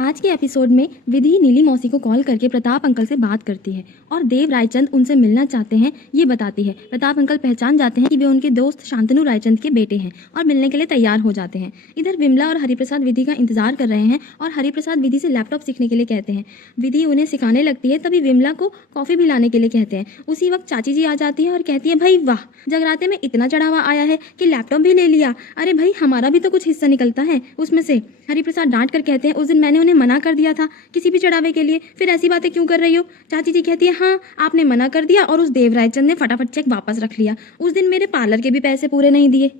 आज के एपिसोड में विधि नीली मौसी को कॉल करके प्रताप अंकल से बात करती है और देव रायचंद उनसे मिलना चाहते हैं ये बताती है। प्रताप अंकल पहचान जाते हैं कि वे उनके दोस्त शांतनु रायचंद के बेटे हैं और मिलने के लिए तैयार हो जाते हैं। इधर विमला और हरिप्रसाद विधि का इंतजार कर रहे हैं और हरिप्रसाद विधि से लैपटॉप सीखने के लिए कहते हैं। विधि उन्हें सिखाने लगती है, तभी विमला को कॉफी भी लाने के लिए कहते हैं। उसी वक्त चाची जी आ जाती है और कहती है, भाई वाह, जगराते में इतना चढ़ावा आया है कि लैपटॉप भी ले लिया। अरे भाई, हमारा भी तो कुछ हिस्सा निकलता है उसमें से। हरिप्रसाद डांट कर कहते हैं, उस दिन मैंने उन्हें मना कर दिया था किसी भी चढ़ावे के लिए, फिर ऐसी बातें क्यों कर रही हो। चाची जी कहती है, हाँ आपने मना कर दिया और उस देव रायचंद ने फटाफट चेक वापस रख लिया। उस दिन मेरे पार्लर के भी पैसे पूरे नहीं दिए।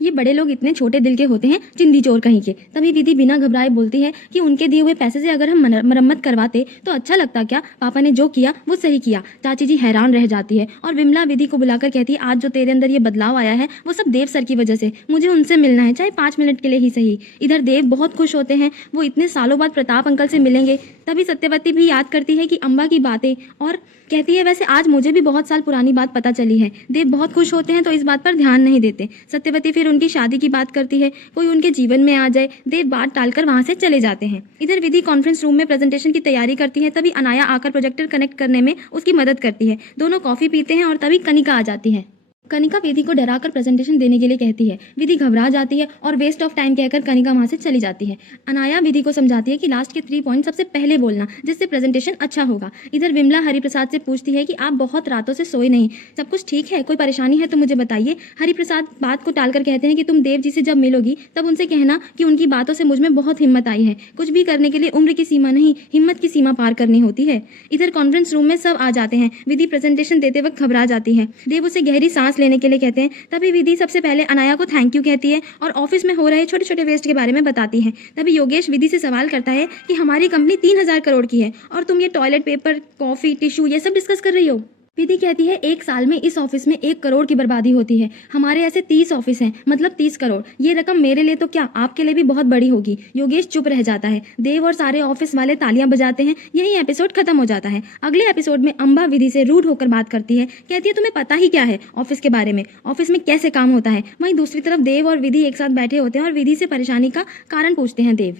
ये बड़े लोग इतने छोटे दिल के होते हैं, चिंदी चोर कहीं के। तभी विधि बिना घबराए बोलती है कि उनके दिए हुए पैसे से अगर हम मरम्मत करवाते तो अच्छा लगता क्या। पापा ने जो किया वो सही किया। चाची जी हैरान रह जाती है और विमला विधि को बुलाकर कहती है, आज जो तेरे अंदर ये बदलाव आया है वो सब देव सर की वजह से। मुझे उनसे मिलना है, चाहे 5 मिनट के लिए ही सही। इधर देव बहुत खुश होते हैं, वो इतने सालों बाद प्रताप अंकल से मिलेंगे। तभी सत्यवती भी याद करती है कि अम्बा की बातें और कहती है, वैसे आज मुझे भी बहुत साल पुरानी बात पता चली है। देव बहुत खुश होते हैं तो इस बात पर ध्यान नहीं देते। सत्यवती फिर उनकी शादी की बात करती है, कोई उनके जीवन में आ जाए। देव बात टालकर वहां से चले जाते हैं। इधर विधि कॉन्फ्रेंस रूम में प्रेजेंटेशन की तैयारी करती है, तभी अनाया आकर प्रोजेक्टर कनेक्ट करने में उसकी मदद करती है। दोनों कॉफी पीते हैं और तभी कनिका आ जाती है। कनिका विधि को डराकर प्रेजेंटेशन देने के लिए कहती है। विधि घबरा जाती है और वेस्ट ऑफ टाइम कहकर कनिका वहां से चली जाती है। अनाया विधि को समझाती है कि लास्ट के 3 पॉइंट सबसे पहले बोलना, जिससे प्रेजेंटेशन अच्छा होगा। इधर विमला हरिप्रसाद से पूछती है कि आप बहुत रातों से सोए नहीं, सब कुछ ठीक है, कोई परेशानी है तो मुझे बताइए। हरिप्रसाद बात को टालकर कहते हैं कि तुम देव जी से जब मिलोगी तब उनसे कहना कि उनकी बातों से मुझ में बहुत हिम्मत आई है। कुछ भी करने के लिए उम्र की सीमा नहीं, हिम्मत की सीमा पार करनी होती है। इधर कॉन्फ्रेंस रूम में सब आ जाते हैं। विधि प्रेजेंटेशन देते वक्त घबरा जाती है। देव उसे गहरी सांस लेने के लिए कहते हैं। तभी विधि सबसे पहले अनाया को थैंक यू कहती है और ऑफिस में हो रहे छोटे छोटे वेस्ट के बारे में बताती है। तभी योगेश विधि से सवाल करता है कि हमारी कंपनी 3000 करोड़ की है और तुम ये टॉयलेट पेपर, कॉफी, टिश्यू ये सब डिस्कस कर रही हो। विधि कहती है, 1 साल में इस ऑफिस में 1 करोड़ की बर्बादी होती है। हमारे ऐसे 30 ऑफिस हैं, मतलब 30 करोड़। ये रकम मेरे लिए तो क्या, आपके लिए भी बहुत बड़ी होगी। योगेश चुप रह जाता है। देव और सारे ऑफिस वाले तालियां बजाते हैं। यही एपिसोड खत्म हो जाता है। अगले एपिसोड में अम्बा विधि से रूड होकर बात करती है। कहती है, तुम्हें पता ही क्या है ऑफिस के बारे में, ऑफिस में कैसे काम होता है। वहीं दूसरी तरफ देव और विधि एक साथ बैठे होते हैं और विधि से परेशानी का कारण पूछते हैं देव।